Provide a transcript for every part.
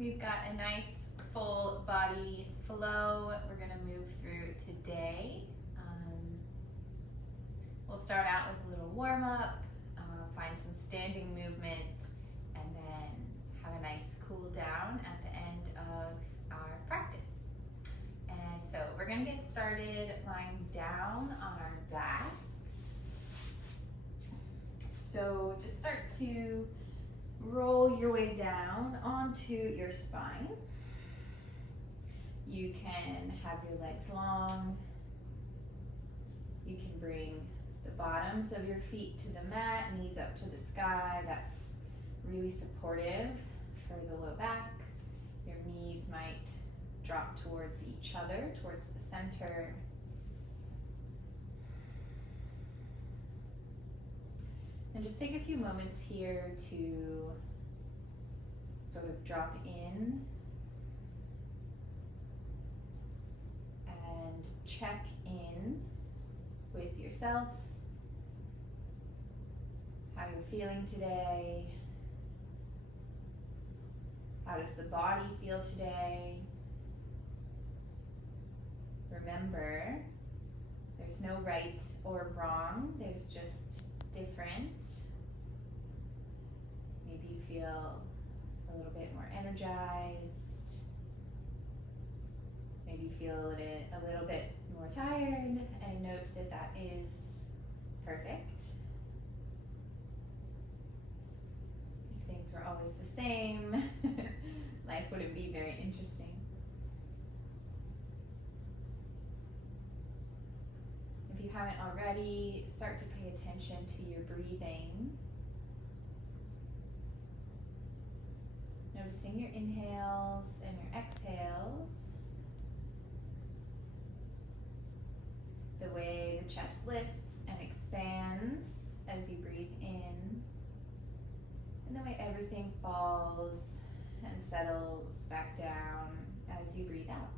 We've got a nice full body flow we're going to move through today. We'll start out with a little warm up, find some standing movement, and then have a nice cool down at the end of our practice. And so we're going to get started lying down on our back. So just start to roll your way down onto your spine. You can have your legs long. You can bring the bottoms of your feet to the mat, knees up to the sky. That's really supportive for the low back. Your knees might drop towards each other, towards the center. And just take a few moments here to sort of drop in and check in with yourself, how you're feeling today, how does the body feel today. Remember, there's no right or wrong, there's just different. Maybe you feel a little bit more energized. Maybe you feel a little bit more tired, and note that that is perfect. If things were always the same, life wouldn't be very interesting. If you haven't already, start to pay attention to your breathing. Noticing your inhales and your exhales. The way the chest lifts and expands as you breathe in. And the way everything falls and settles back down as you breathe out.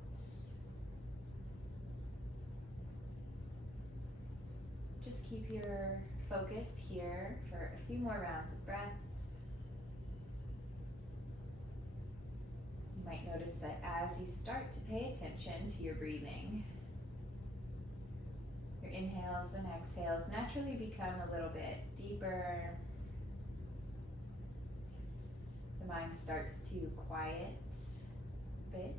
Just keep your focus here for a few more rounds of breath. You might notice that as you start to pay attention to your breathing, your inhales and exhales naturally become a little bit deeper. The mind starts to quiet a bit.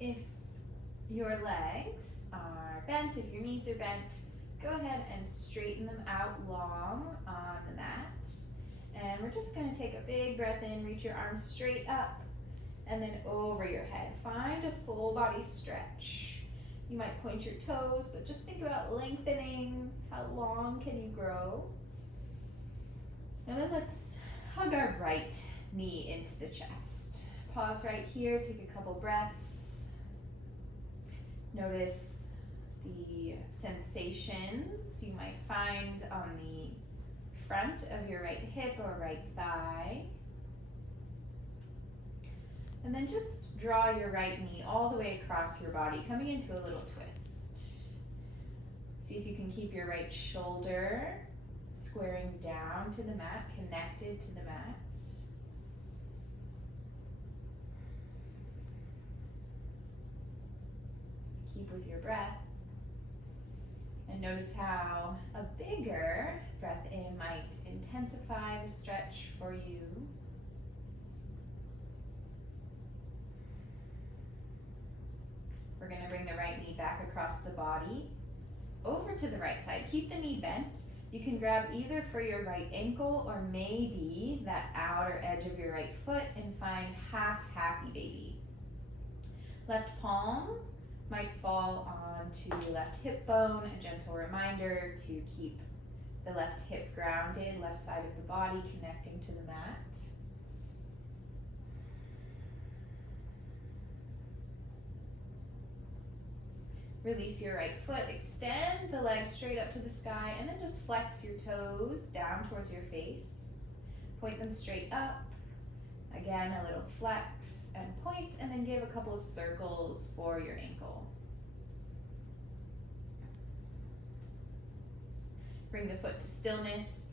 If your legs are bent, if your knees are bent, go ahead and straighten them out long on the mat. And we're just going to take a big breath in, reach your arms straight up, and then over your head. Find a full body stretch. You might point your toes, but just think about lengthening. How long can you grow? And then let's hug our right knee into the chest. Pause right here, take a couple breaths. Notice the sensations you might find on the front of your right hip or right thigh. And then just draw your right knee all the way across your body, coming into a little twist. See if you can keep your right shoulder squaring down to the mat, connected to the mat. Keep with your breath. And notice how a bigger breath in might intensify the stretch for you. We're going to bring the right knee back across the body, over to the right side. Keep the knee bent. You can grab either for your right ankle or maybe that outer edge of your right foot and find half happy baby. Left palm might fall onto left hip bone, a gentle reminder to keep the left hip grounded, left side of the body connecting to the mat. Release your right foot, extend the leg straight up to the sky, and then just flex your toes down towards your face. Point them straight up. Again, a little flex and point, and then give a couple of circles for your ankle. Bring the foot to stillness.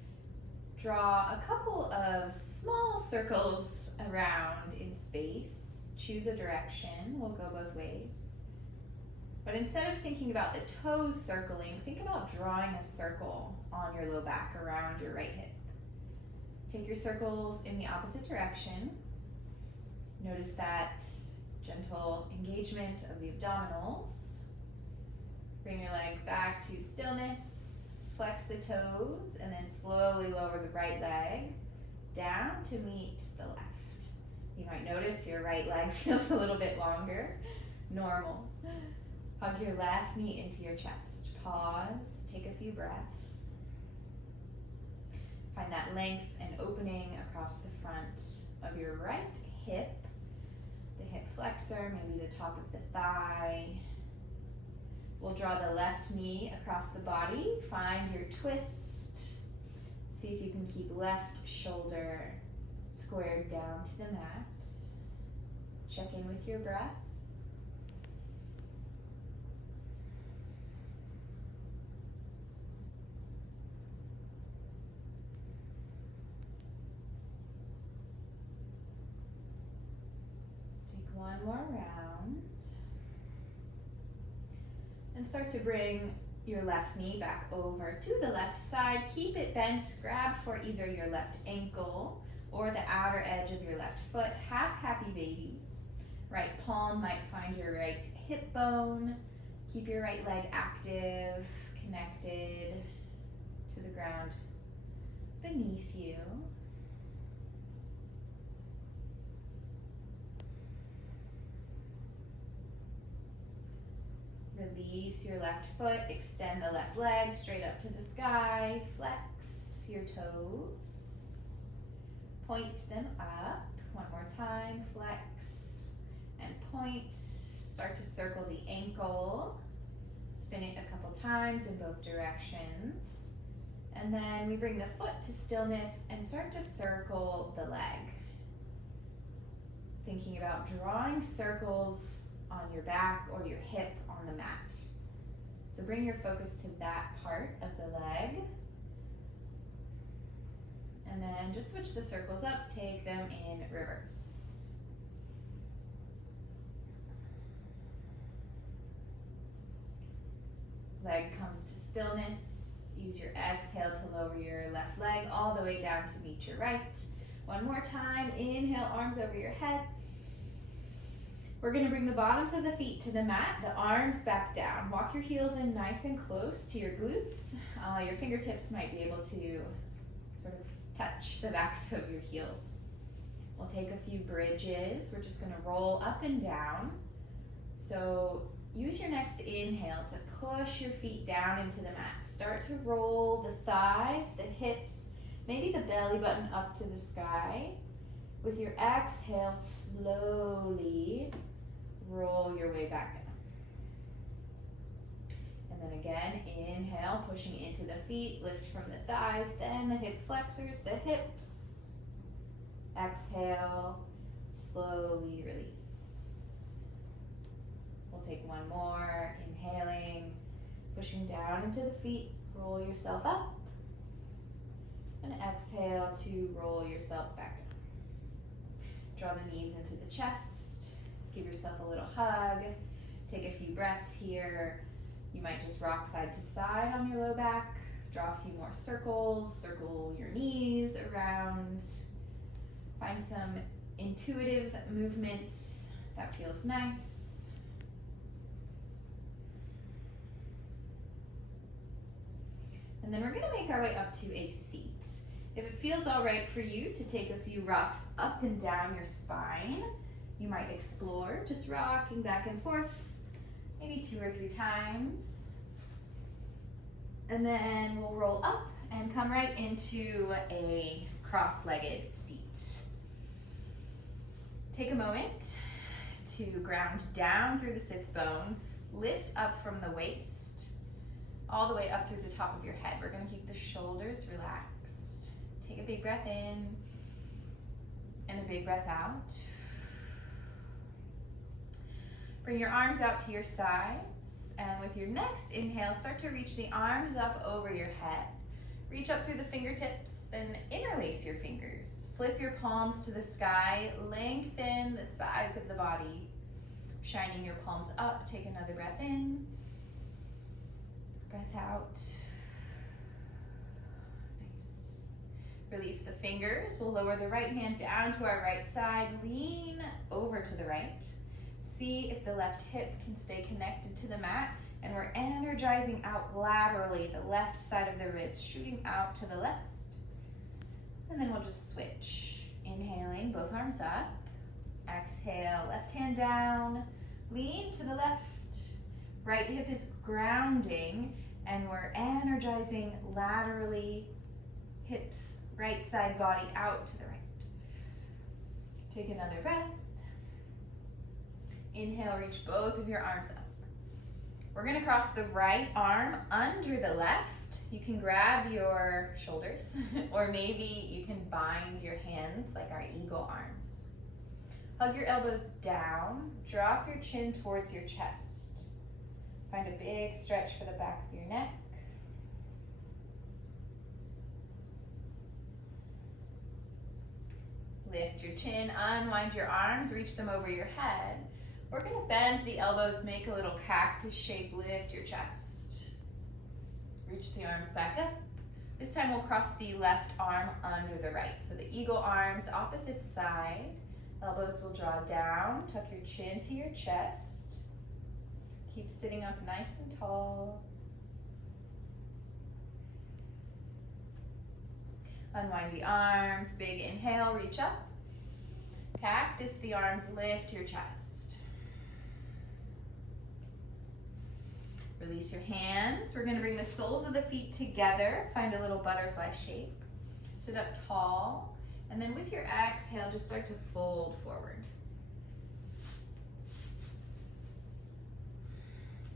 Draw a couple of small circles around in space. Choose a direction. We'll go both ways. But instead of thinking about the toes circling, think about drawing a circle on your low back around your right hip. Take your circles in the opposite direction. Notice that gentle engagement of the abdominals. Bring your leg back to stillness. Flex the toes and then slowly lower the right leg down to meet the left. You might notice your right leg feels a little bit longer. Normal. Hug your left knee into your chest. Pause. Take a few breaths. Find that length and opening across the front of your right hip. The hip flexor, maybe the top of the thigh. We'll draw the left knee across the body. Find your twist. See if you can keep left shoulder squared down to the mat. Check in with your breath. Take one more round. And start to bring your left knee back over to the left side. Keep it bent. Grab for either your left ankle or the outer edge of your left foot. Half happy baby. Right palm might find your right hip bone. Keep your right leg active, connected to the ground beneath you. Release your left foot, extend the left leg straight up to the sky, flex your toes, point them up, one more time, flex and point, start to circle the ankle, spin it a couple times in both directions, and then we bring the foot to stillness and start to circle the leg. Thinking about drawing circles on your back or your hip on the mat. So bring your focus to that part of the leg. And then just switch the circles up, take them in reverse. Leg comes to stillness. Use your exhale to lower your left leg all the way down to meet your right. One more time, inhale, arms over your head. We're going to bring the bottoms of the feet to the mat, the arms back down. Walk your heels in nice and close to your glutes. Your fingertips might be able to sort of touch the backs of your heels. We'll take a few bridges. We're just going to roll up and down. So use your next inhale to push your feet down into the mat. Start to roll the thighs, the hips, maybe the belly button up to the sky. With your exhale, slowly roll your way back down. And then again, inhale, pushing into the feet, lift from the thighs, then the hip flexors, the hips. Exhale, slowly release. We'll take one more, inhaling, pushing down into the feet, roll yourself up. And exhale to roll yourself back down. Draw the knees into the chest. Give yourself a little hug. Take a few breaths here. You might just rock side to side on your low back. Draw a few more circles. Circle your knees around. Find some intuitive movement that feels nice. And then we're going to make our way up to a seat. If it feels all right for you to take a few rocks up and down your spine, you might explore just rocking back and forth, maybe 2 or 3 times. And then we'll roll up and come right into a cross-legged seat. Take a moment to ground down through the sits bones. Lift up from the waist, all the way up through the top of your head. We're gonna keep the shoulders relaxed. Take a big breath in and a big breath out. Bring your arms out to your sides, and with your next inhale, start to reach the arms up over your head. Reach up through the fingertips, then interlace your fingers. Flip your palms to the sky, lengthen the sides of the body. Shining your palms up, take another breath in. Breath out. Nice. Release the fingers. We'll lower the right hand down to our right side. Lean over to the right. See if the left hip can stay connected to the mat. And we're energizing out laterally, the left side of the ribs, shooting out to the left. And then we'll just switch. Inhaling, both arms up. Exhale, left hand down. Lean to the left. Right hip is grounding, and we're energizing laterally, hips, right side body out to the right. Take another breath. Inhale, reach both of your arms up. We're gonna cross the right arm under the left. You can grab your shoulders, or maybe you can bind your hands like our eagle arms. Hug your elbows down, drop your chin towards your chest. Find a big stretch for the back of your neck. Lift your chin, unwind your arms, reach them over your head. We're gonna bend the elbows, make a little cactus shape, lift your chest. Reach the arms back up. This time we'll cross the left arm under the right. So the eagle arms, opposite side. Elbows will draw down, tuck your chin to your chest. Keep sitting up nice and tall. Unwind the arms, big inhale, reach up. Cactus the arms, lift your chest. Release your hands. We're gonna bring the soles of the feet together, find a little butterfly shape. Sit up tall, and then with your exhale, just start to fold forward.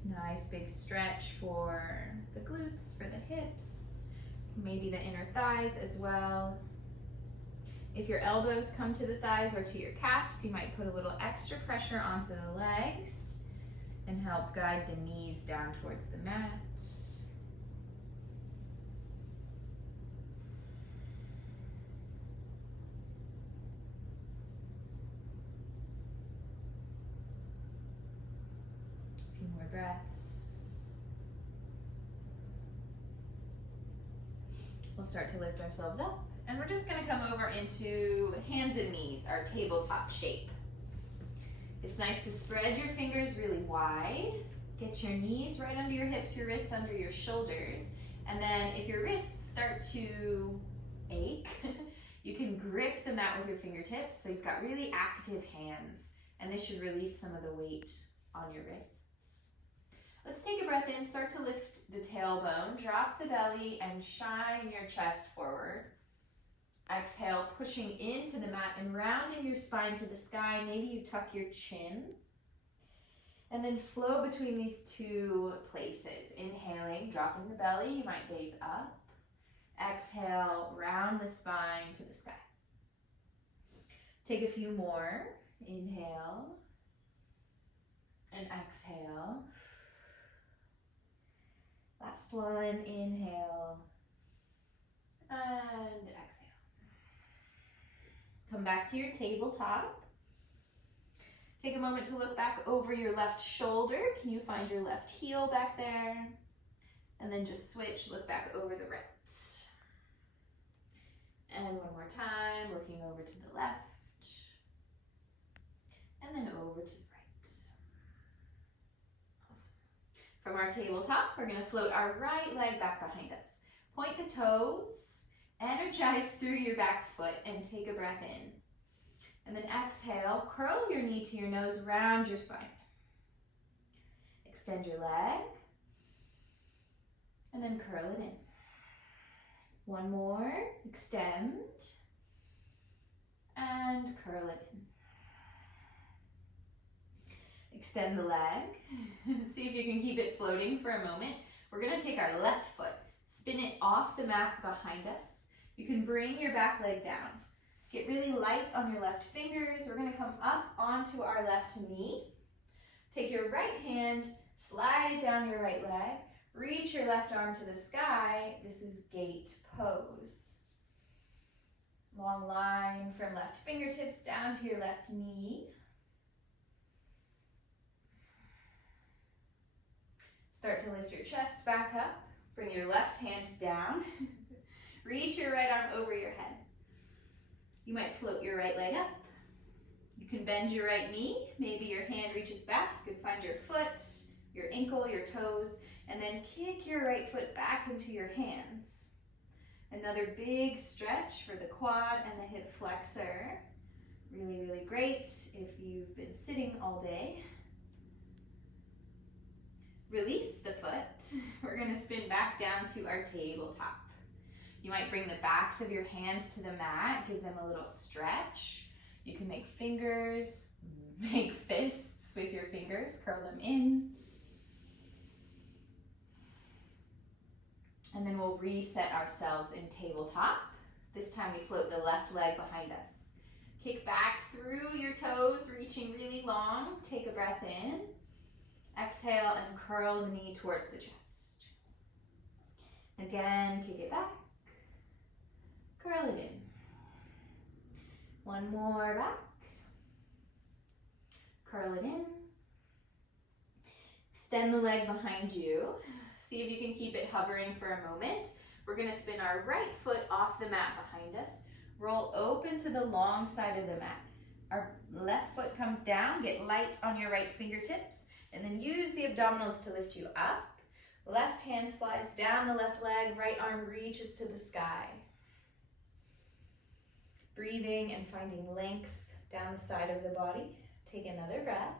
Nice big stretch for the glutes, for the hips, maybe the inner thighs as well. If your elbows come to the thighs or to your calves, you might put a little extra pressure onto the legs and help guide the knees down towards the mat. A few more breaths. We'll start to lift ourselves up, and we're just gonna come over into hands and knees, our tabletop shape. It's nice to spread your fingers really wide. Get your knees right under your hips, your wrists under your shoulders. And then if your wrists start to ache, you can grip the mat with your fingertips. So you've got really active hands, and this should release some of the weight on your wrists. Let's take a breath in, start to lift the tailbone, drop the belly, and shine your chest forward. Exhale, pushing into the mat and rounding your spine to the sky. Maybe you tuck your chin. And then flow between these two places. Inhaling, dropping the belly, you might gaze up. Exhale, round the spine to the sky. Take a few more. Inhale and exhale. Last one, inhale and exhale. Come back to your tabletop. Take a moment to look back over your left shoulder. Can you find your left heel back there? And then just switch, look back over the right. And one more time, looking over to the left. And then over to the right. Awesome. From our tabletop, we're gonna float our right leg back behind us. Point the toes. Energize through your back foot and take a breath in. And then exhale, curl your knee to your nose, round your spine. Extend your leg. And then curl it in. One more, extend. And curl it in. Extend the leg. See if you can keep it floating for a moment. We're gonna take our left foot, spin it off the mat behind us. You can bring your back leg down. Get really light on your left fingers. We're gonna come up onto our left knee. Take your right hand, slide it down your right leg. Reach your left arm to the sky. This is gate pose. Long line from left fingertips down to your left knee. Start to lift your chest back up. Bring your left hand down. Reach your right arm over your head. You might float your right leg up. You can bend your right knee. Maybe your hand reaches back. You can find your foot, your ankle, your toes, and then kick your right foot back into your hands. Another big stretch for the quad and the hip flexor. Really, really great if you've been sitting all day. Release the foot. We're gonna spin back down to our tabletop. You might bring the backs of your hands to the mat, give them a little stretch. You can make fingers, make fists with your fingers, curl them in. And then we'll reset ourselves in tabletop. This time we float the left leg behind us. Kick back through your toes, reaching really long. Take a breath in. Exhale and curl the knee towards the chest. Again, kick it back. Curl it in. One more back. Curl it in. Extend the leg behind you. See if you can keep it hovering for a moment. We're gonna spin our right foot off the mat behind us. Roll open to the long side of the mat. Our left foot comes down. Get light on your right fingertips. And then use the abdominals to lift you up. Left hand slides down the left leg. Right arm reaches to the sky. Breathing and finding length down the side of the body. Take another breath.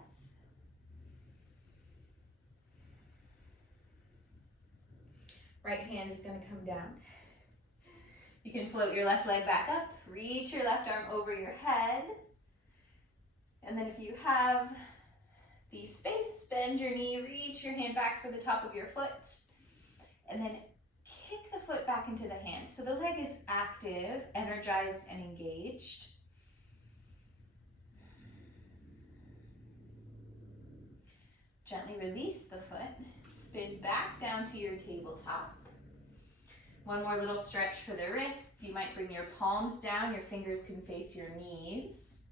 Right hand is going to come down. You can float your left leg back up. Reach your left arm over your head. And then if you have the space, bend your knee, reach your hand back for the top of your foot. And then kick the foot back into the hand. So the leg is active, energized, and engaged. Gently release the foot. Spin back down to your tabletop. One more little stretch for the wrists. You might bring your palms down. Your fingers can face your knees.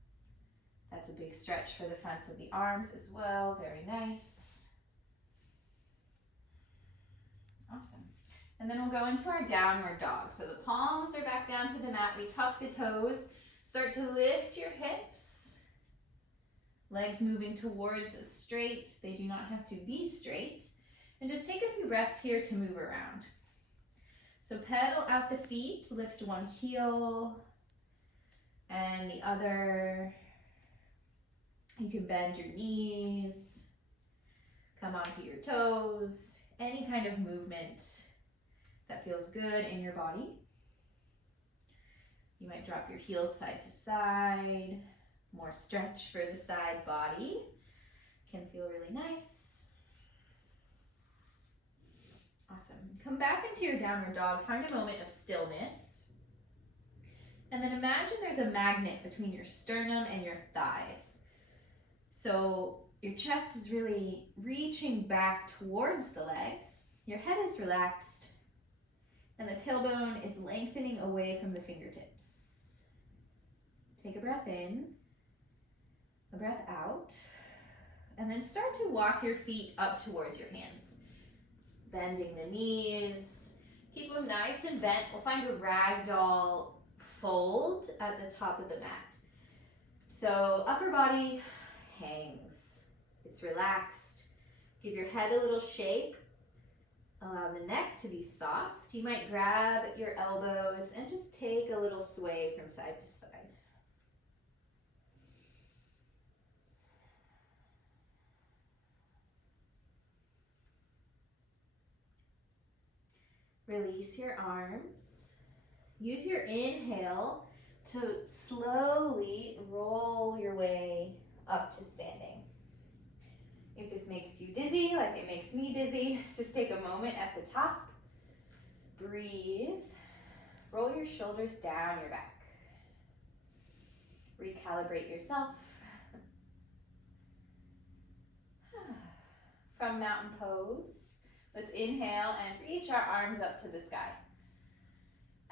That's a big stretch for the fronts of the arms as well. Very nice. Awesome. And then we'll go into our downward dog. So the palms are back down to the mat. We tuck the toes. Start to lift your hips. Legs moving towards straight. They do not have to be straight. And just take a few breaths here to move around. So pedal out the feet. Lift one heel and the other. You can bend your knees. Come onto your toes. Any kind of movement that feels good in your body. You might drop your heels side to side. More stretch for the side body. Can feel really nice. Awesome. Come back into your downward dog. Find a moment of stillness. And then imagine there's a magnet between your sternum and your thighs. So your chest is really reaching back towards the legs. Your head is relaxed. And the tailbone is lengthening away from the fingertips. Take a breath in, a breath out, and then start to walk your feet up towards your hands. Bending the knees. Keep them nice and bent. We'll find a ragdoll fold at the top of the mat. So upper body hangs. It's relaxed. Give your head a little shake. Allow the neck to be soft. You might grab your elbows and just take a little sway from side to side. Release your arms. Use your inhale to slowly roll your way up to standing. If this makes you dizzy, like it makes me dizzy, just take a moment at the top. Breathe. Roll your shoulders down your back. Recalibrate yourself. From mountain pose, let's inhale and reach our arms up to the sky.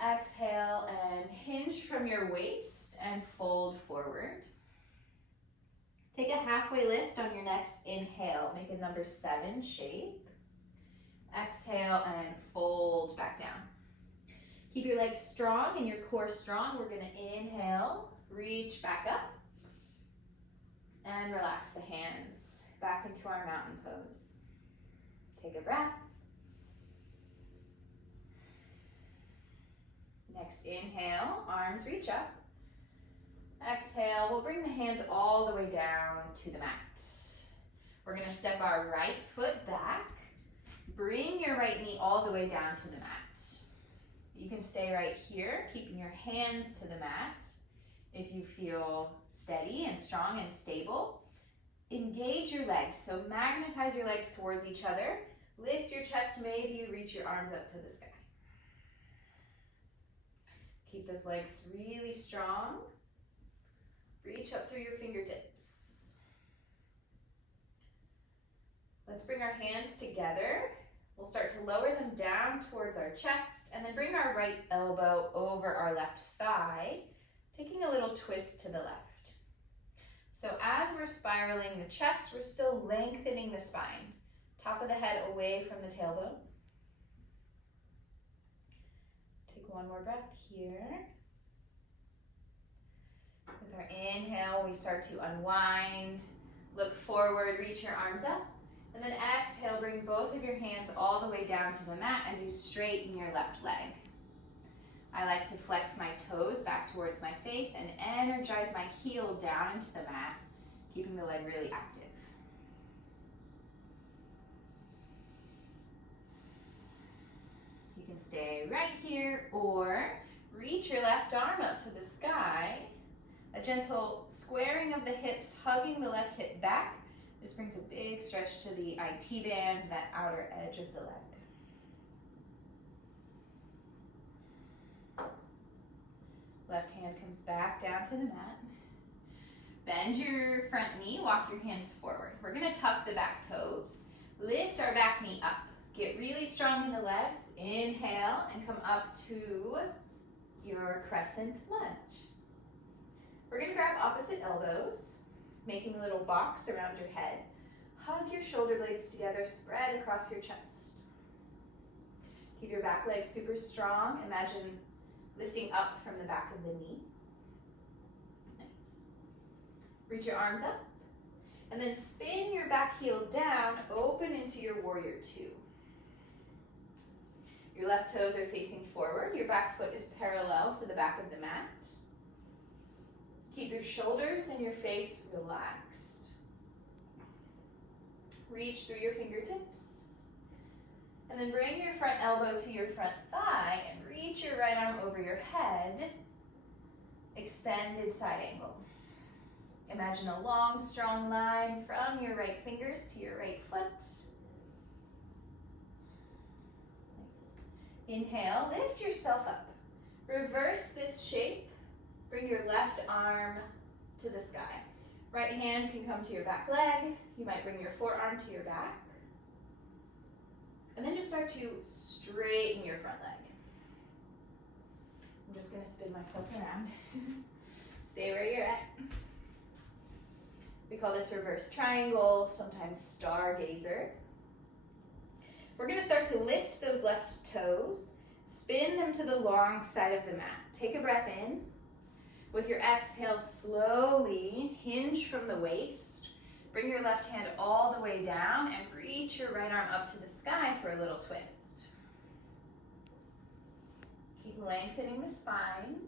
Exhale and hinge from your waist and fold forward. Take a halfway lift on your next inhale. Make a number 7 shape. Exhale and fold back down. Keep your legs strong and your core strong. We're going to inhale, reach back up, and relax the hands back into our mountain pose. Take a breath. Next inhale, arms reach up. Exhale, we'll bring the hands all the way down to the mat. We're going to step our right foot back. Bring your right knee all the way down to the mat. You can stay right here, keeping your hands to the mat. If you feel steady and strong and stable, engage your legs. So magnetize your legs towards each other. Lift your chest, maybe you reach your arms up to the sky. Keep those legs really strong. Reach up through your fingertips. Let's bring our hands together. We'll start to lower them down towards our chest and then bring our right elbow over our left thigh, taking a little twist to the left. So as we're spiraling the chest, we're still lengthening the spine. Top of the head away from the tailbone. Take one more breath here. With our inhale, we start to unwind, look forward, reach your arms up, and then exhale, bring both of your hands all the way down to the mat as you straighten your left leg. I like to flex my toes back towards my face and energize my heel down into the mat, keeping the leg really active. You can stay right here or reach your left arm up to the sky. A gentle squaring of the hips, hugging the left hip back. This brings a big stretch to the IT band, that outer edge of the leg. Left hand comes back down to the mat. Bend your front knee, walk your hands forward. We're gonna tuck the back toes. Lift our back knee up. Get really strong in the legs. Inhale and come up to your crescent lunge. We're gonna grab opposite elbows, making a little box around your head. Hug your shoulder blades together, spread across your chest. Keep your back leg super strong. Imagine lifting up from the back of the knee. Nice. Reach your arms up, and then spin your back heel down, open into your warrior 2. Your left toes are facing forward. Your back foot is parallel to the back of the mat. Keep your shoulders and your face relaxed. Reach through your fingertips. And then bring your front elbow to your front thigh and reach your right arm over your head. Extended side angle. Imagine a long, strong line from your right fingers to your right foot. Nice. Inhale, lift yourself up. Reverse this shape. Bring your left arm to the sky. Right hand can come to your back leg. You might bring your forearm to your back. And then just start to straighten your front leg. I'm just gonna spin myself around. Stay where you're at. We call this reverse triangle, sometimes stargazer. We're gonna start to lift those left toes, spin them to the long side of the mat. Take a breath in. With your exhale, slowly hinge from the waist. Bring your left hand all the way down and reach your right arm up to the sky for a little twist. Keep lengthening the spine.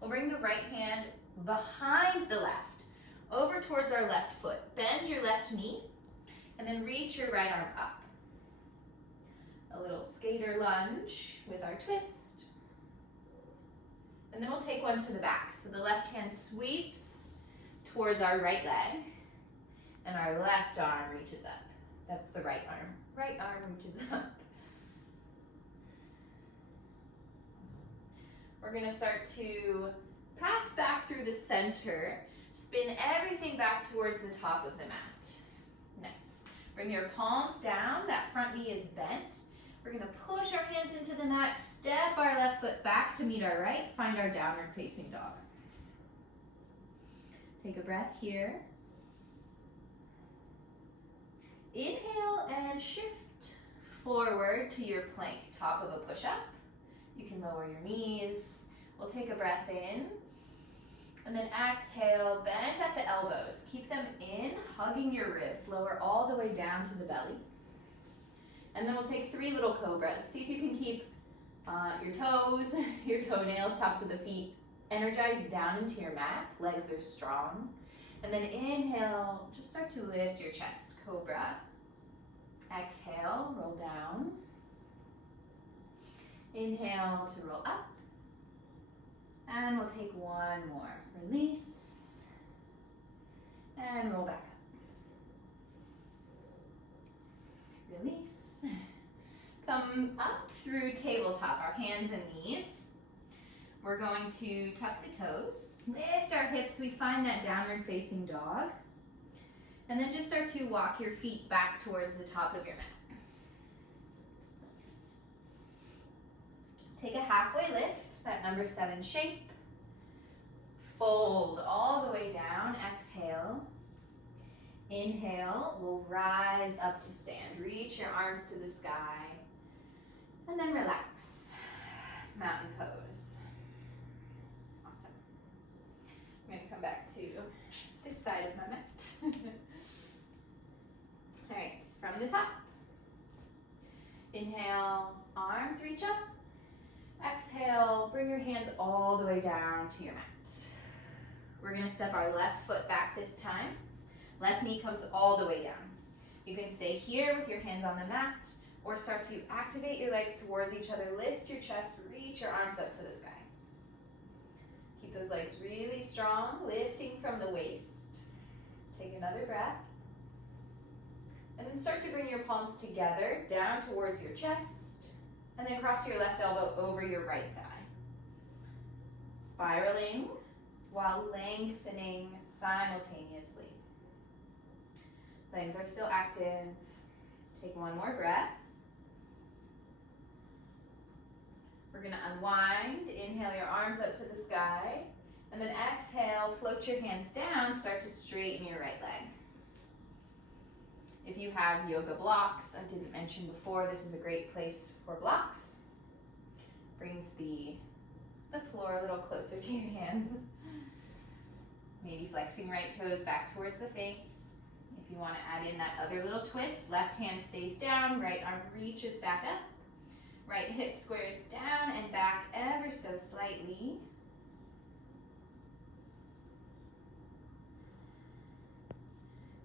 We'll bring the right hand behind the left, over towards our left foot. Bend your left knee, and then reach your right arm up. A little skater lunge with our twist. And then we'll take one to the back. So the left hand sweeps towards our right leg, and our left arm reaches up. That's the right arm. Right arm reaches up. We're gonna start to pass back through the center, spin everything back towards the top of the mat. Nice. Bring your palms down, that front knee is bent. We're gonna push our hands into the mat, step our left foot back to meet our right, find our downward facing dog. Take a breath here. Inhale and shift forward to your plank, top of a push-up. You can lower your knees. We'll take a breath in. And then exhale, bend at the elbows. Keep them in, hugging your ribs. Lower all the way down to the belly. And then we'll take 3 little cobras. See if you can keep your toes, your toenails, tops of the feet energized down into your mat. Legs are strong. And then inhale, just start to lift your chest. Cobra. Exhale, roll down. Inhale to roll up. And we'll take one more. Release. And roll back up. Release. Come up through tabletop, our hands and knees. We're going to tuck the toes, lift our hips, we find that downward facing dog. And then just start to walk your feet back towards the top of your mat. Nice. Take a halfway lift, that number 7 shape. Fold all the way down, exhale. Inhale, we'll rise up to stand. Reach your arms to the sky. And then relax. Mountain pose. Awesome. I'm going to come back to this side of my mat. All right, from the top. Inhale, arms reach up. Exhale, bring your hands all the way down to your mat. We're going to step our left foot back this time. Left knee comes all the way down. You can stay here with your hands on the mat, or start to activate your legs towards each other. Lift your chest, reach your arms up to the sky. Keep those legs really strong, lifting from the waist. Take another breath. And then start to bring your palms together, down towards your chest, and then cross your left elbow over your right thigh. Spiraling while lengthening simultaneously. Legs are still active. Take one more breath. We're going to unwind. Inhale your arms up to the sky. And then exhale, float your hands down. Start to straighten your right leg. If you have yoga blocks, I didn't mention before, this is a great place for blocks. Brings the floor a little closer to your hands. Maybe flexing right toes back towards the face. If you want to add in that other little twist, left hand stays down, right arm reaches back up. Right hip squares down and back ever so slightly.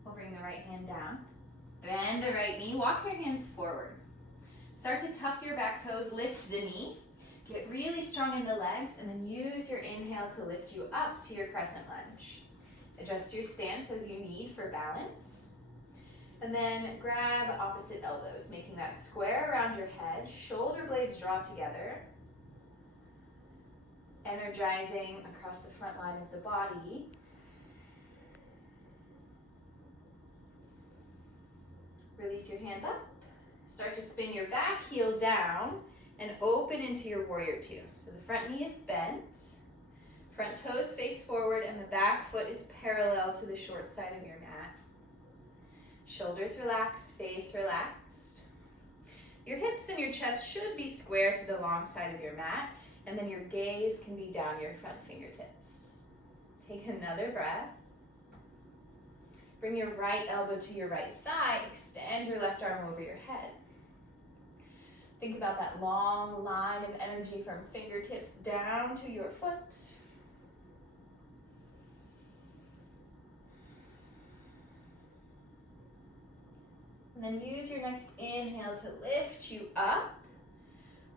We'll bring the right hand down. Bend the right knee, walk your hands forward. Start to tuck your back toes, lift the knee. Get really strong in the legs, and then use your inhale to lift you up to your crescent lunge. Adjust your stance as you need for balance. And then grab opposite elbows, making that square around your head. Shoulder blades draw together. Energizing across the front line of the body. Release your hands up. Start to spin your back heel down and open into your warrior 2. So the front knee is bent. Front toes face forward and the back foot is parallel to the short side of your mat. Shoulders relaxed, face relaxed. Your hips and your chest should be square to the long side of your mat, and then your gaze can be down your front fingertips. Take another breath. Bring your right elbow to your right thigh, extend your left arm over your head. Think about that long line of energy from fingertips down to your foot. And then use your next inhale to lift you up.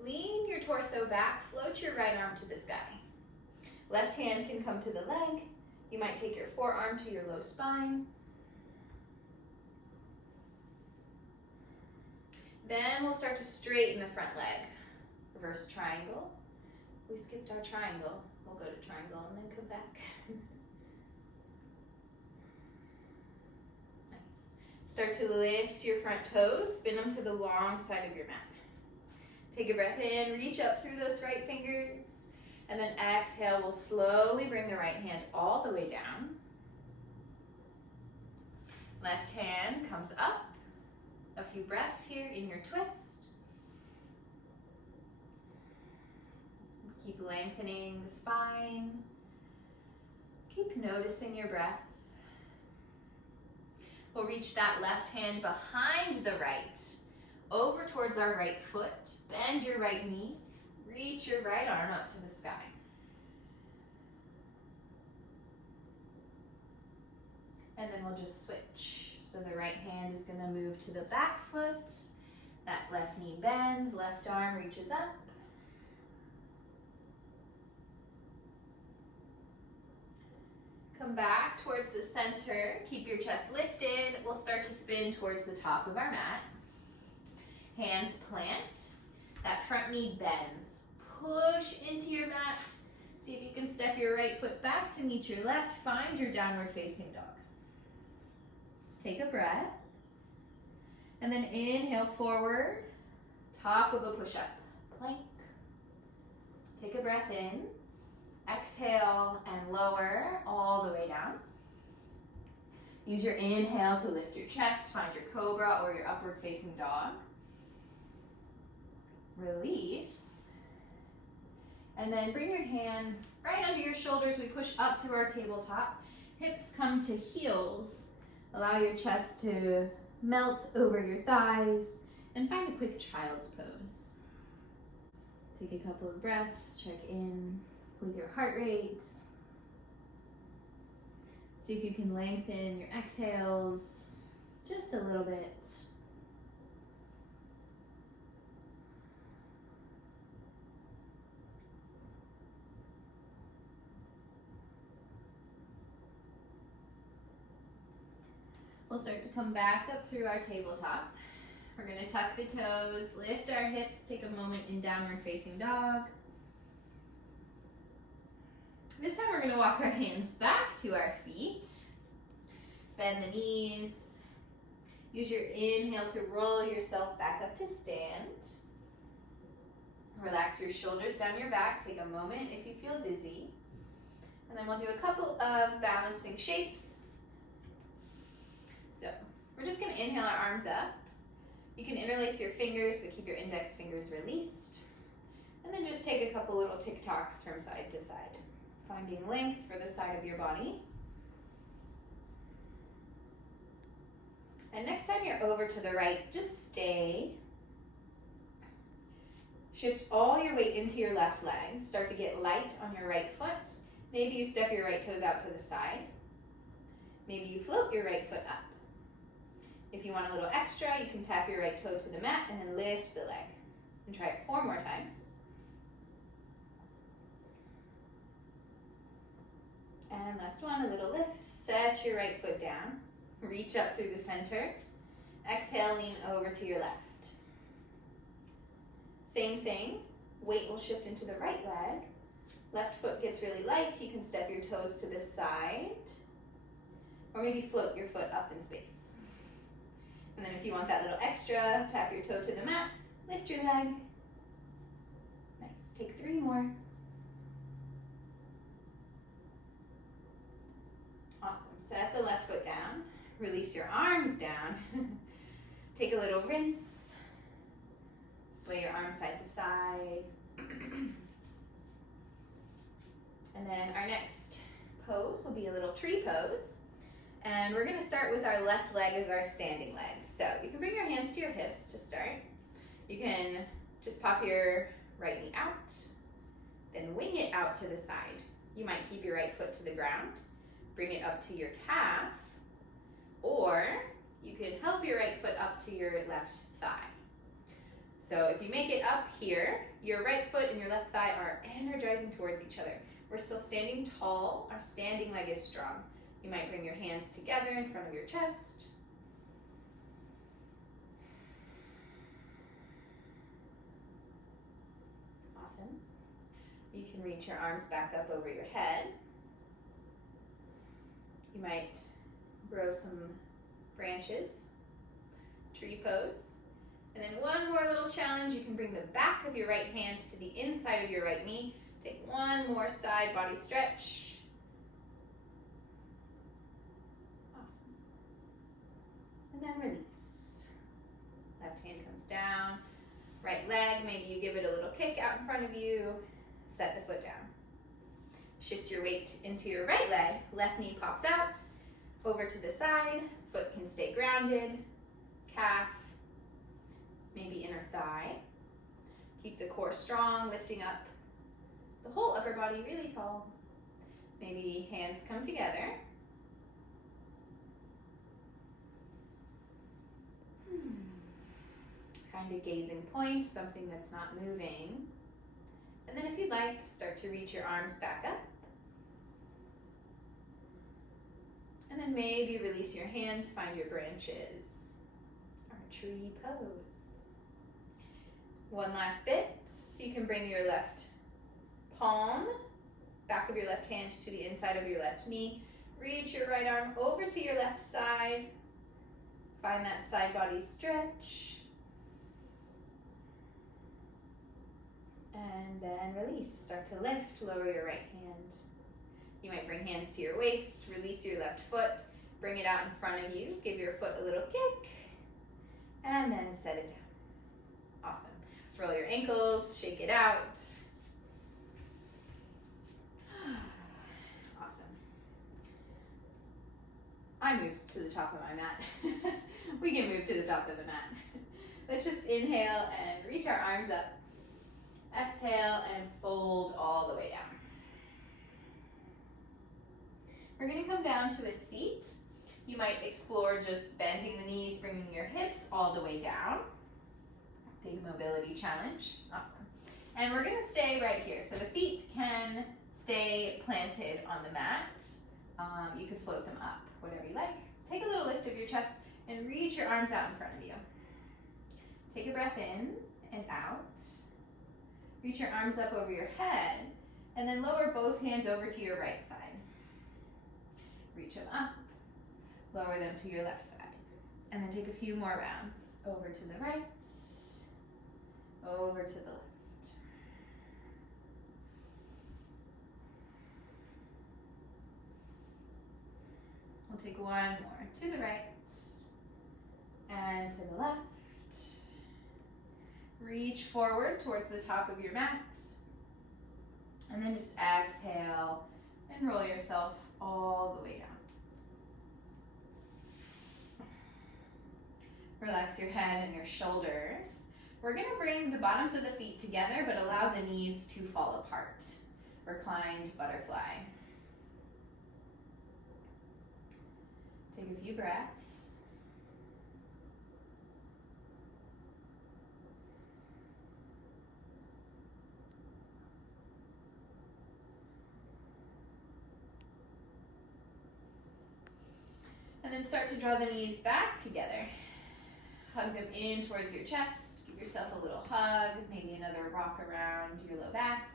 Lean your torso back, float your right arm to the sky. Left hand can come to the leg. You might take your forearm to your low spine. Then we'll start to straighten the front leg. Reverse triangle. We skipped our triangle. We'll go to triangle and then come back. Nice. Start to lift your front toes, spin them to the long side of your mat. Take a breath in, reach up through those right fingers, and then exhale, we'll slowly bring the right hand all the way down. Left hand comes up. A few breaths here in your twist. Keep lengthening the spine. Keep noticing your breath. We'll reach that left hand behind the right, over towards our right foot. Bend your right knee. Reach your right arm up to the sky. And then we'll just switch. So the right hand is going to move to the back foot. That left knee bends, left arm reaches up. Come back towards the center. Keep your chest lifted. We'll start to spin towards the top of our mat. Hands plant. That front knee bends. Push into your mat. See if you can step your right foot back to meet your left. Find your downward facing dog. Take a breath. And then inhale forward. Top of a push-up. Plank. Take a breath in. Exhale and lower all the way down. Use your inhale to lift your chest. Find your cobra or your upward facing dog. Release. And then bring your hands right under your shoulders. We push up through our tabletop. Hips come to heels. Allow your chest to melt over your thighs. And find a quick child's pose. Take a couple of breaths. Check in with your heart rate. See if you can lengthen your exhales just a little bit. We'll start to come back up through our tabletop. We're going to tuck the toes, lift our hips, take a moment in downward facing dog. This time we're going to walk our hands back to our feet. Bend the knees. Use your inhale to roll yourself back up to stand. Relax your shoulders down your back. Take a moment if you feel dizzy. And then we'll do a couple of balancing shapes. So we're just going to inhale our arms up. You can interlace your fingers, but keep your index fingers released. And then just take a couple little tick-tocks from side to side. Finding length for the side of your body. And next time you're over to the right, just stay. Shift all your weight into your left leg. Start to get light on your right foot. Maybe you step your right toes out to the side. Maybe you float your right foot up. If you want a little extra, you can tap your right toe to the mat and then lift the leg. And try it 4 more times. And last one, a little lift. Set your right foot down. Reach up through the center. Exhale, lean over to your left. Same thing. Weight will shift into the right leg. Left foot gets really light. You can step your toes to the side. Or maybe float your foot up in space. And then if you want that little extra, tap your toe to the mat. Lift your leg. Nice. Take 3 more. Awesome. Set the left foot down. Release your arms down. Take a little rinse. Sway your arms side to side. And then our next pose will be a little tree pose. And we're going to start with our left leg as our standing leg. So you can bring your hands to your hips to start. You can just pop your right knee out, then wing it out to the side. You might keep your right foot to the ground, bring it up to your calf, or you could help your right foot up to your left thigh. So if you make it up here, your right foot and your left thigh are energizing towards each other. We're still standing tall. Our standing leg is strong. You might bring your hands together in front of your chest. Awesome. You can reach your arms back up over your head. You might grow some branches, tree pose. And then one more little challenge, you can bring the back of your right hand to the inside of your right knee. Take one more side body stretch. Awesome. And then release. Left hand comes down. Right leg, maybe you give it a little kick out in front of you. Set the foot down. Shift your weight into your right leg. Left knee pops out. Over to the side. Foot can stay grounded. Calf. Maybe inner thigh. Keep the core strong, lifting up the whole upper body really tall. Maybe hands come together. Find a gazing point, something that's not moving. And then if you'd like, start to reach your arms back up. And then maybe release your hands, find your branches. Our tree pose. One last bit. You can bring your left palm, back of your left hand to the inside of your left knee. Reach your right arm over to your left side. Find that side body stretch. And then release. Start to lift, lower your right hand. You might bring hands to your waist, release your left foot, bring it out in front of you, give your foot a little kick, and then set it down. Awesome. Roll your ankles, shake it out. Awesome. I moved to the top of my mat. We can move to the top of the mat. Let's just inhale and reach our arms up. Exhale and fold all the way down. We're going to come down to a seat. You might explore just bending the knees, bringing your hips all the way down. Big mobility challenge. Awesome. And we're going to stay right here. So the feet can stay planted on the mat. You could float them up, whatever you like. Take a little lift of your chest and reach your arms out in front of you. Take a breath in and out. Reach your arms up over your head, and then lower both hands over to your right side. Reach them up, lower them to your left side. And then take a few more rounds. Over to the right, over to the left. We'll take one more to the right and to the left. Reach forward towards the top of your mat. And then just exhale and roll yourself all the way down. Relax your head and your shoulders. We're going to bring the bottoms of the feet together, but allow the knees to fall apart. Reclined butterfly. Take a few breaths. And then start to draw the knees back together. Hug them in towards your chest. Give yourself a little hug, maybe another rock around your low back.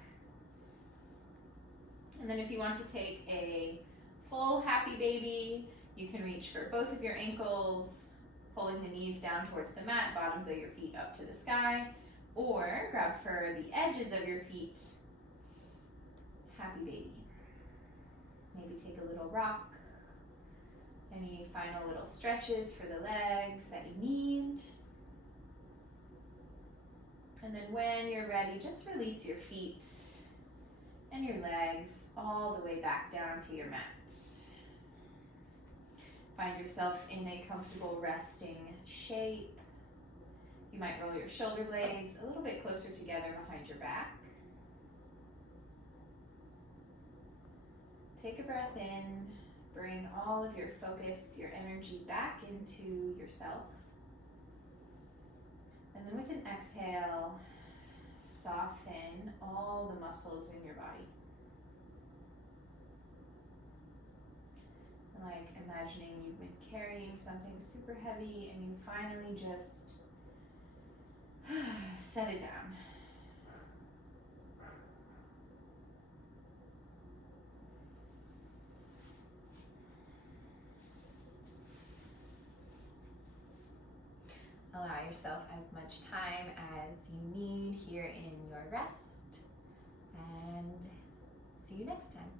And then if you want to take a full happy baby, you can reach for both of your ankles, pulling the knees down towards the mat, bottoms of your feet up to the sky, or grab for the edges of your feet, happy baby. Maybe take a little rock. Any final little stretches for the legs that you need. And then when you're ready, just release your feet and your legs all the way back down to your mat. Find yourself in a comfortable resting shape. You might roll your shoulder blades a little bit closer together behind your back. Take a breath in. Bring all of your focus, your energy back into yourself. And then with an exhale, soften all the muscles in your body. like imagining you've been carrying something super heavy and you finally just set it down. Allow yourself as much time as you need here in your rest, and see you next time.